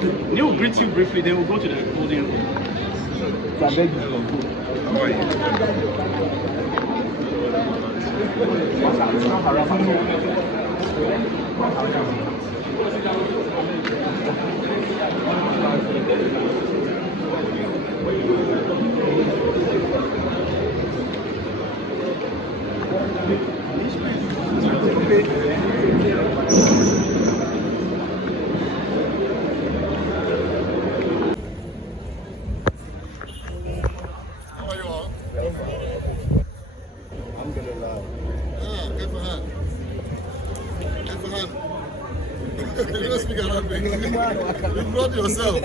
They will greet you briefly, then we'll go to the podium. How are you? You don't speak Arabic. You brought yourself.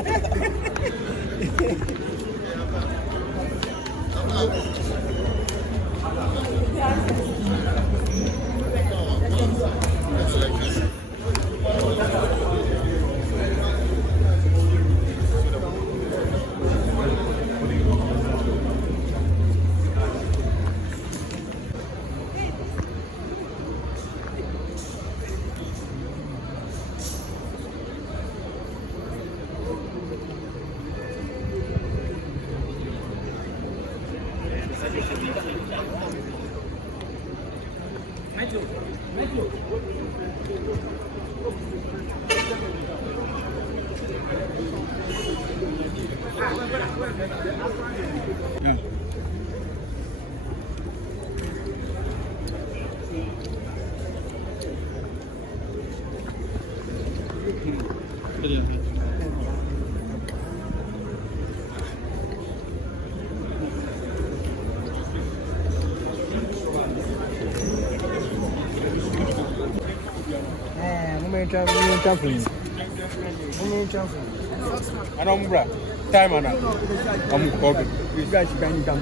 I don't know, time and I'm talking. You guys can come.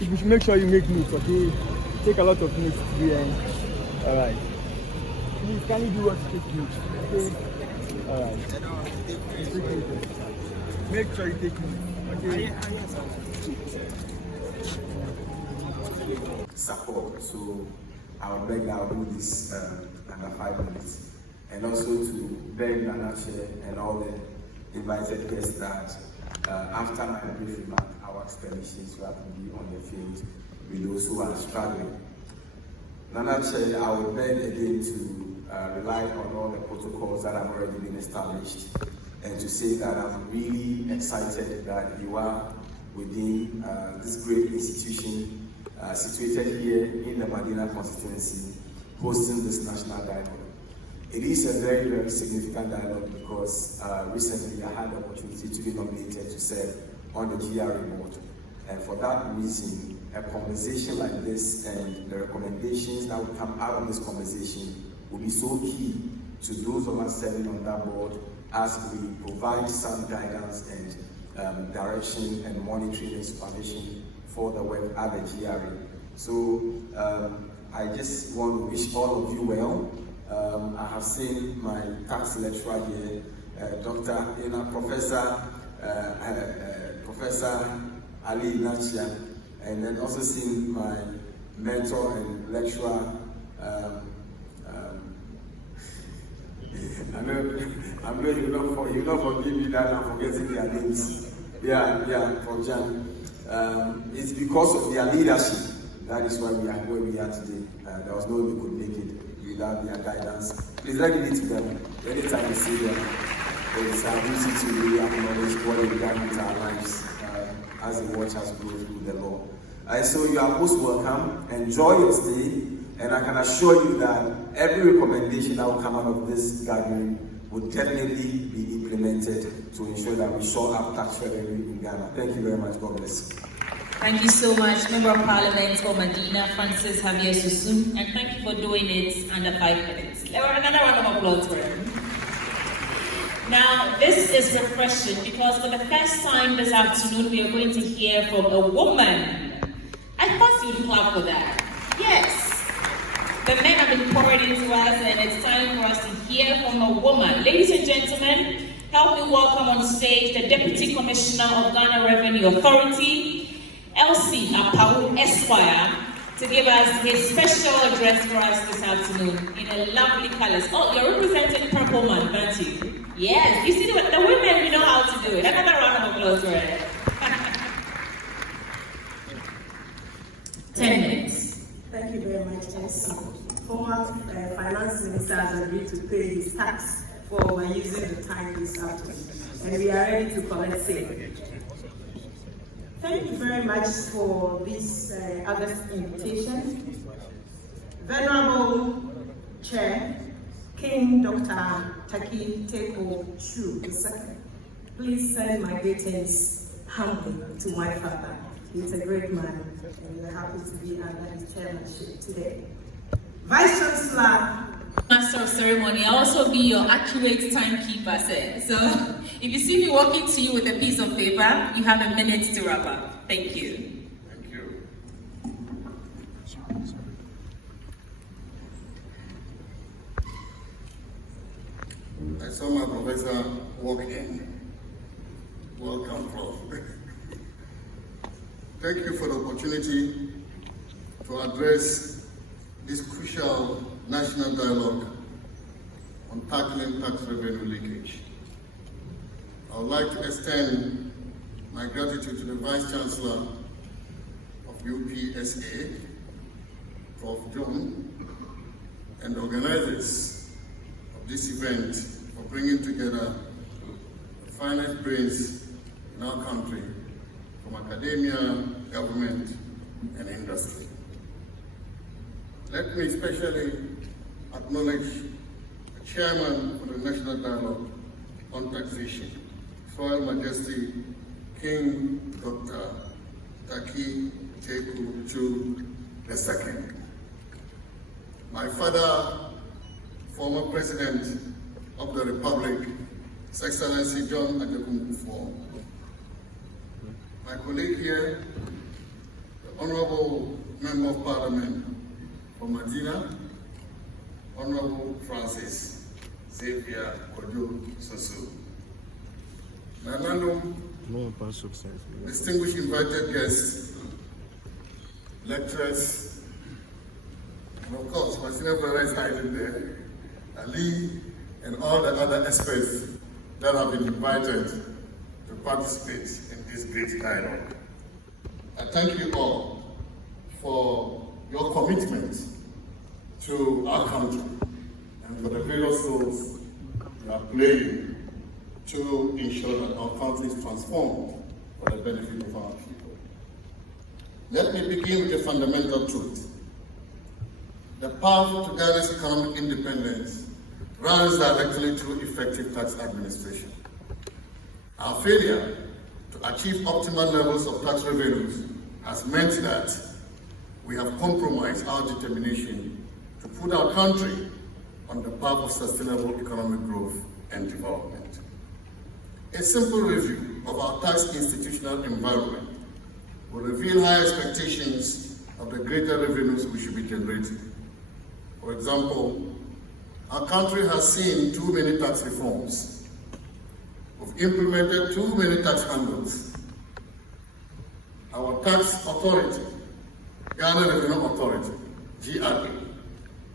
You should make sure you make notes, okay? Take a lot of notes here. Alright. Please, can you do what to take notes? Okay? Alright. Make sure you take notes. Okay? Support. So I would beg that I'll do this under 5 minutes. And also to beg Nanache and all the invited guests that after my brief remark, our expeditions will have to be on the field with those who are struggling. Nanache, I would beg again to rely on all the protocols that have already been established and to say that I'm really excited that you are within this great institution situated here in the Medina constituency, hosting this national dialogue. It is a very, very significant dialogue because recently I had the opportunity to be nominated to serve on the GRA board. And for that reason, a conversation like this and the recommendations that will come out of this conversation will be so key to those of us serving on that board as we provide some guidance and direction and monitoring and supervision for the work at the GRA. So I just want to wish all of you well. I have seen my tax lecturer here, Professor Ali Nachia, and then also seen my mentor and lecturer. I know you not forgive me that I'm forgetting their names. Yeah, for Jan. It's because of their leadership. That is why we are where we are today. There was no way we could make it without their guidance. Please regulate to them. Anytime you see them, it's our duty to really acknowledge what they've done with our lives as they watch us go through the law. So you are most welcome. Enjoy your stay, and I can assure you that every recommendation that will come out of this gathering would definitely be implemented to ensure that we shore up tax revenue in Ghana. Thank you very much. God bless. Thank you so much, Member of Parliament for Medina, Francis Javier Sasu, and thank you for doing it under 5 minutes. Another round of applause for him. Now, this is refreshing because for the first time this afternoon, we are going to hear from a woman. I thought you'd clap for that. Yes. The men have been pouring into us, and it's time for us to hear from a woman. Ladies and gentlemen, help me welcome on stage the Deputy Commissioner of Ghana Revenue Authority, Elsie Apau Esquire, to give us his special address for us this afternoon in a lovely colors. Oh, you're representing Purple Man, aren't you? Yes, you see the women, we know how to do it. Another round of applause for it. 10 minutes. Thank you very much, MC. Former finance minister has agreed to pay his tax for my using the time this afternoon, and we are ready to collect same. Thank you very much for this August invitation. Venerable Chair, King Dr. Taki Teko Chu II, please send my greetings humbly to my father. He's a great man, and we are happy to be under his chairmanship today. Vice Chancellor, Master of Ceremony, I'll also be your accurate timekeeper, sir. So if you see me walking to you with a piece of paper, you have a minute to wrap up. Thank you. Thank you. I saw my professor walk in. Welcome, Prof. Thank you for the opportunity to address this crucial national dialogue on tackling tax revenue leakage. I would like to extend my gratitude to the Vice Chancellor of UPSA, Prof. John, and the organizers of this event for bringing together the finest brains in our country from academia, government, and industry. Let me especially acknowledge the chairman for the National Dialogue on Taxation, His Royal Majesty King Dr. Taki Teko Chu II. My father, former President of the Republic, His Excellency John Kuffour. My colleague here, the Honorable Member of Parliament from Medina, Honorable Francis Xavier Kojo Sasu. Nanano, distinguished invited guests, lecturers, and of course, my senior brother is hiding there, Ali, and all the other experts that have been invited to participate in this great dialogue. I thank you all for your commitment to our country and for the various roles you are playing to ensure that our country is transformed for the benefit of our people. Let me begin with a fundamental truth. The path to Ghana's economic independence runs directly through effective tax administration. Our failure to achieve optimal levels of tax revenues has meant that we have compromised our determination to put our country on the path of sustainable economic growth and development. A simple review of our tax institutional environment will reveal high expectations of the greater revenues we should be generating. For example, our country has seen too many tax reforms. We've implemented too many tax handles. Our tax authority, Ghana Revenue Authority, GRA,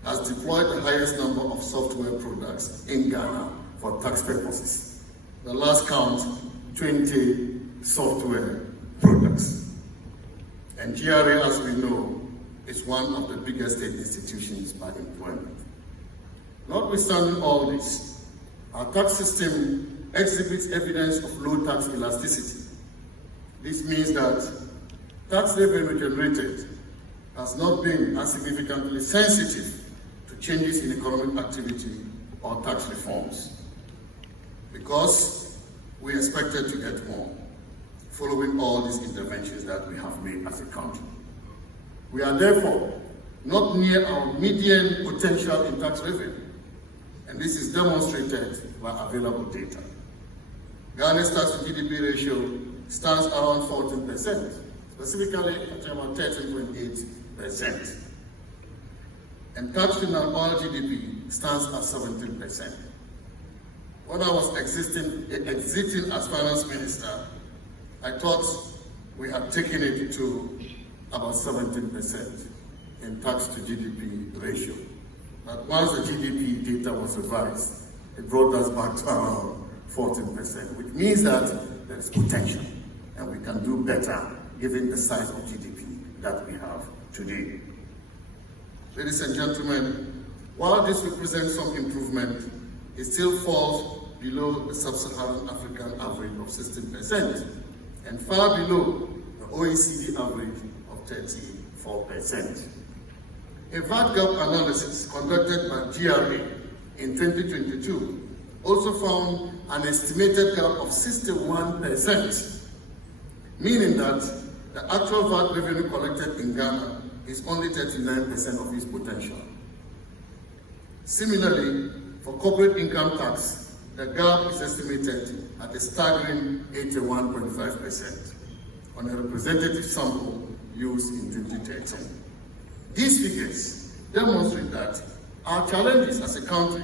has deployed the highest number of software products in Ghana for tax purposes. The last count, 20 software products. And GRA, as we know, is one of the biggest state institutions by employment. Notwithstanding all this, our tax system exhibits evidence of low tax elasticity. This means that tax revenue generated has not been as significantly sensitive to changes in economic activity or tax reforms, because we expected to get more following all these interventions that we have made as a country. We are therefore not near our median potential in tax revenue, and this is demonstrated by available data. Ghana's tax to GDP ratio stands around 14%, specifically at about 13.8%. And tax to non-oil GDP stands at 17%. When I was exiting as finance minister, I thought we had taken it to about 17%. in tax to GDP ratio. But once the GDP data was revised, it brought us back to around 14%, which means that there is potential and we can do better given the size of GDP that we have today. Ladies and gentlemen, while this represents some improvement, it still falls below the sub-Saharan African average of 16% and far below the OECD average of 34%. A VAT gap analysis conducted by GRA in 2022 also found an estimated gap of 61%, meaning that the actual VAT revenue collected in Ghana is only 39% of its potential. Similarly, for corporate income tax, the gap is estimated at a staggering 81.5% on a representative sample used in 2013. These figures demonstrate that our challenges as a country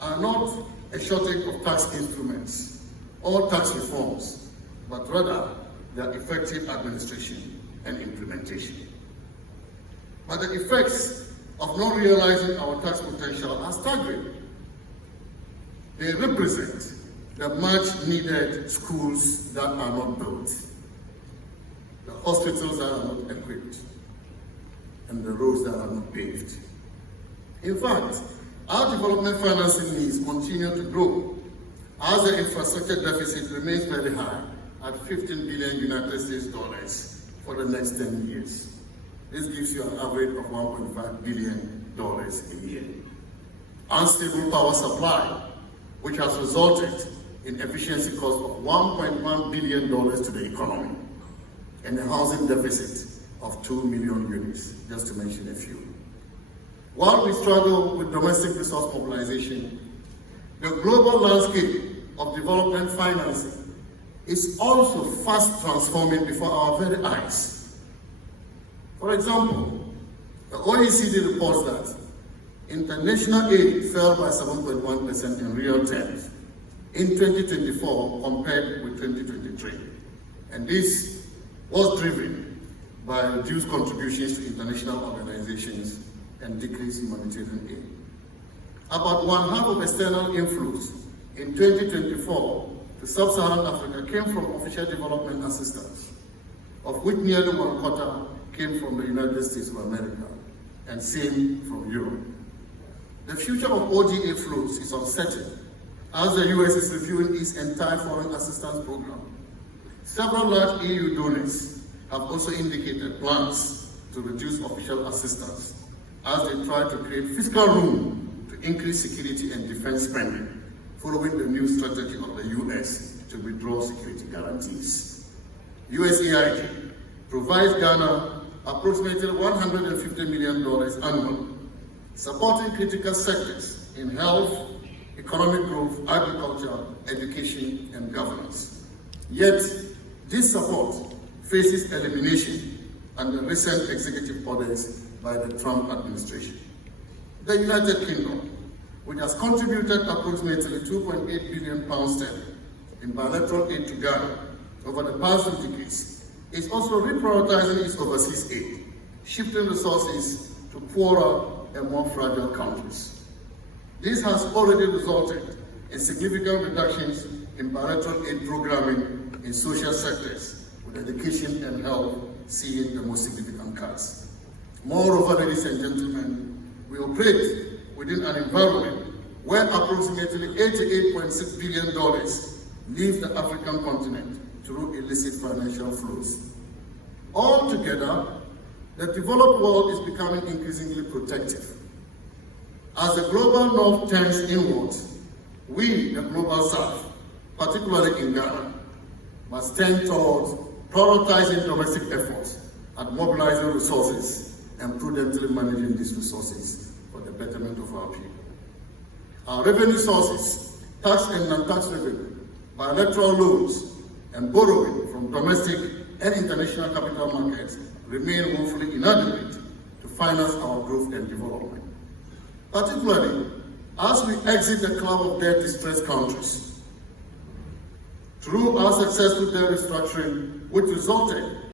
are not a shortage of tax instruments or tax reforms, but rather their effective administration and implementation. But the effects of not realizing our tax potential are staggering. They represent the much needed schools that are not built, the hospitals that are not equipped, and the roads that are not paved. In fact, our development financing needs continue to grow as the infrastructure deficit remains very high at $15 billion United States dollars for the next 10 years. This gives you an average of $1.5 billion a year. Unstable power supply, which has resulted in efficiency costs of $1.1 billion to the economy, and a housing deficit of 2 million units, just to mention a few. While we struggle with domestic resource mobilization, the global landscape of development financing is also fast transforming before our very eyes. For example, the OECD reports that international aid fell by 7.1% in real terms in 2024 compared with 2023. And this was driven by reduced contributions to international organizations and decreased humanitarian aid. About one half of external inflows in 2024 to sub-Saharan Africa came from official development assistance, of which nearly one quarter came from the United States of America, and same from Europe. The future of ODA flows is uncertain as the US is reviewing its entire foreign assistance program. Several large EU donors have also indicated plans to reduce official assistance as they try to create fiscal room to increase security and defense spending, following the new strategy of the US to withdraw security guarantees. USAID provides Ghana approximately $150 million annually, supporting critical sectors in health, economic growth, agriculture, education, and governance. Yet, this support faces elimination under recent executive orders by the Trump administration. The United Kingdom, which has contributed approximately £2.8 billion in bilateral aid to Ghana over the past 2 decades, is also reprioritizing its overseas aid, shifting resources to poorer and more fragile countries. This has already resulted in significant reductions in bilateral aid programming in social sectors, with education and health seeing the most significant cuts. Moreover, ladies and gentlemen, we operate within an environment where approximately $88.6 billion leave the African continent through illicit financial flows. Altogether, the developed world is becoming increasingly protective. As the global north turns inward, we, the global south, particularly in Ghana, must tend towards prioritizing domestic efforts and mobilizing resources and prudently managing these resources for the betterment of our people. Our revenue sources, tax and non-tax revenue, bilateral loans, and borrowing from domestic and international capital markets remain woefully inadequate to finance our growth and development. Particularly, as we exit the club of debt-distressed countries, through our successful debt restructuring, which resulted